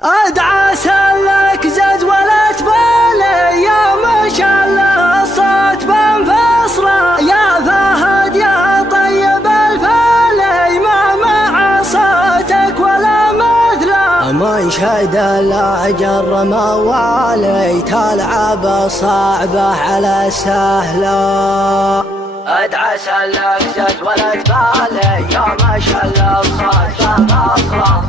ادعى سلك زاد ولا تبالي يا ما شاء الله الصوت بنفصله يا فهد يا طيب الفالي ما مع صوتك ولا مثله من شهد الاجر موالي تلعب صعبه على سهله ادعى سلك زاد ولا تبالي يا ما شاء الله الصوت بنفصله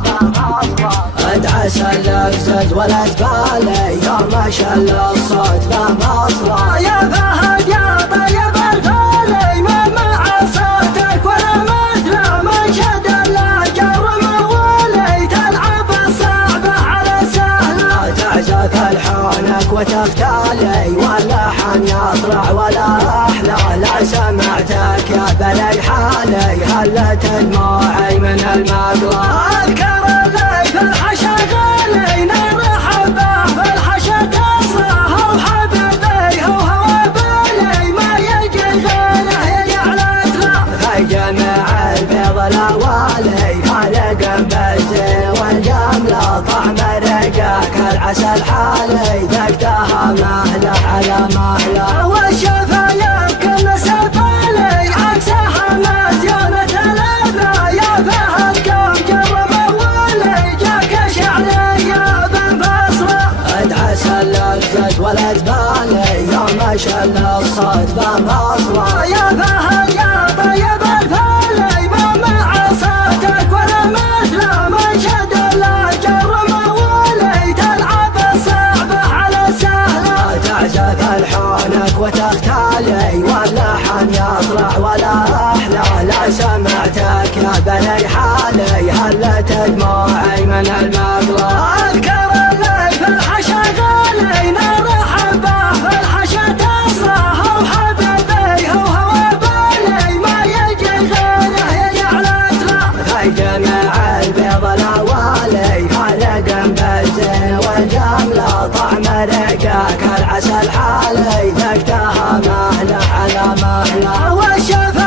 ادعى سلك زاد ولا تبالي يا ما شاء الله الصوت بمصره يا فهد يا طيب الفالي ما مع صوتك ولا مثله من شد الاجر موالي تلعب الصعبه على سهله تعزف الحونك وتفتالي واللحن يطلع ولا احلى لا سمعتك يا بلي حالي هلت دموعي من المقلى اذكر اللي في الحشا غالي نرحب به في الحشا تصره وحبيبي هو بالي ما يجي غيره يجي على ترى في جميع البيض الاوالي خالق بالزين والجمله طعم رقاك العسل حالي ذقتها مهله على مهله والشفايف كل سفالي عكسها مزيانة الابره يا فهد قوم جرب اولي جاك شعريه بنفصله ادعى سلك زاد ولا تبالي يا ما شاء الله الصوت بمصره يا فهد يا طيب الفالي ما مع صوتك ولا مثله من شد الاجر موالي تلعب الصعبه على سهله تعزف الحونك وتختالي واللحن يطلع ولا احلى لا سمعتك يا بني حالي هلت دموعي من المقلى اذكر اللي في الحشا غالي نرحب به في الحشا تصره وحبيبي هو بالي ما يجي غيره يجي على ترى في جميع البيض الاوالي خالق بالزين والجمله طعم رقاك العسل حالي ذقتها مهله على مهله والشفا